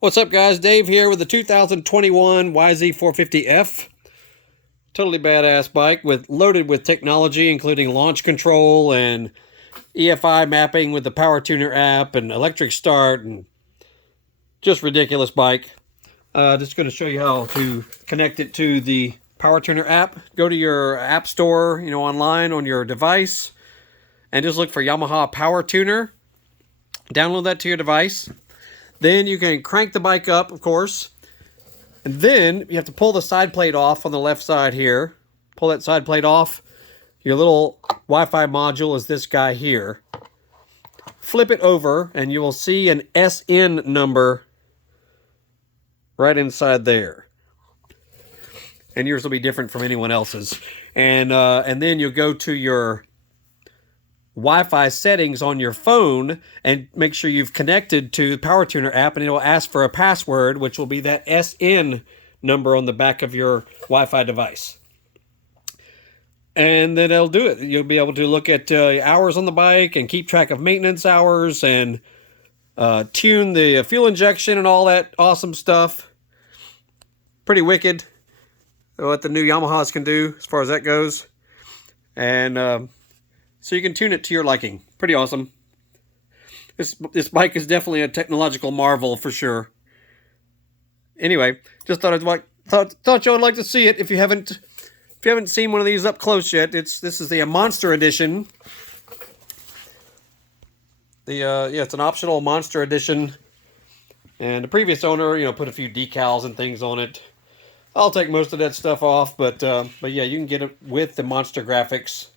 What's up, guys? Dave here with the 2021 YZ450F. Totally badass bike loaded with technology, including launch control and EFI mapping with the Power Tuner app and electric start, and just ridiculous bike. Just going to show you how to connect it to the Power Tuner app. Go to your app store, online on your device, and just look for Yamaha Power Tuner. Download that to your device. Then you can crank the bike up, of course. And then you have to pull the side plate off on the left side here. Pull that side plate off. Your little Wi-Fi module is this guy here. Flip it over and you will see an SN number right inside there. And yours will be different from anyone else's. And then you'll go to your Wi-Fi settings on your phone and make sure you've connected to the Power Tuner app, and it will ask for a password, which will be that SN number on the back of your Wi-Fi device. And then it'll do it. You'll be able to look at hours on the bike and keep track of maintenance hours and tune the fuel injection and all that awesome stuff. Pretty wicked what the new Yamahas can do as far as that goes. And so you can tune it to your liking. Pretty awesome. This bike is definitely a technological marvel for sure. Anyway, just thought y'all would like to see it. If you haven't seen one of these up close yet, this is the Monster Edition. It's an optional Monster Edition, and the previous owner, put a few decals and things on it. I'll take most of that stuff off, but yeah, you can get it with the Monster graphics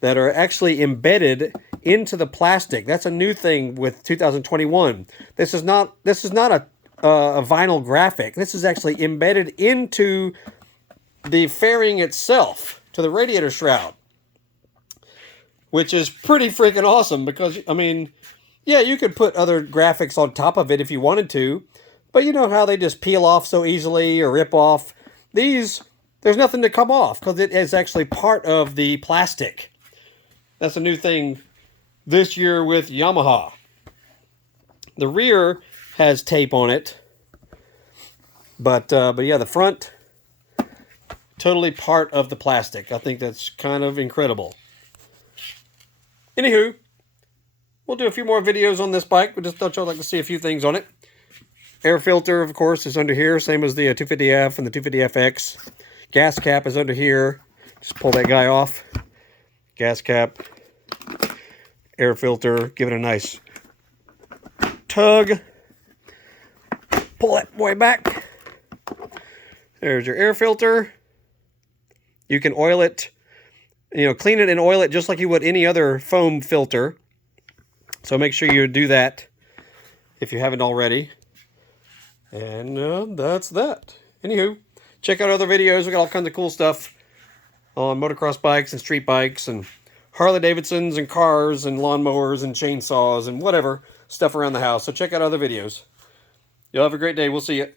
that are actually embedded into the plastic. That's a new thing with 2021. This is not a vinyl graphic. This is actually embedded into the fairing itself, to the radiator shroud, which is pretty freaking awesome because, yeah, you could put other graphics on top of it if you wanted to, but you know how they just peel off so easily or rip off. These, there's nothing to come off because it is actually part of the plastic. That's a new thing this year with Yamaha. The rear has tape on it, but yeah, the front, totally part of the plastic. I think that's kind of incredible. Anywho, we'll do a few more videos on this bike. We just thought y'all like to see a few things on it. Air filter, of course, is under here, same as the 250F and the 250FX. Gas cap is under here. Just pull that guy off. Gas cap, air filter, give it a nice tug. Pull that boy back. There's your air filter. You can oil it, clean it and oil it just like you would any other foam filter. So make sure you do that if you haven't already. And that's that. Anywho, check out other videos. We got all kinds of cool stuff on motocross bikes and street bikes and Harley Davidsons and cars and lawnmowers and chainsaws and whatever stuff around the house. So check out other videos. Y'all have a great day. We'll see you.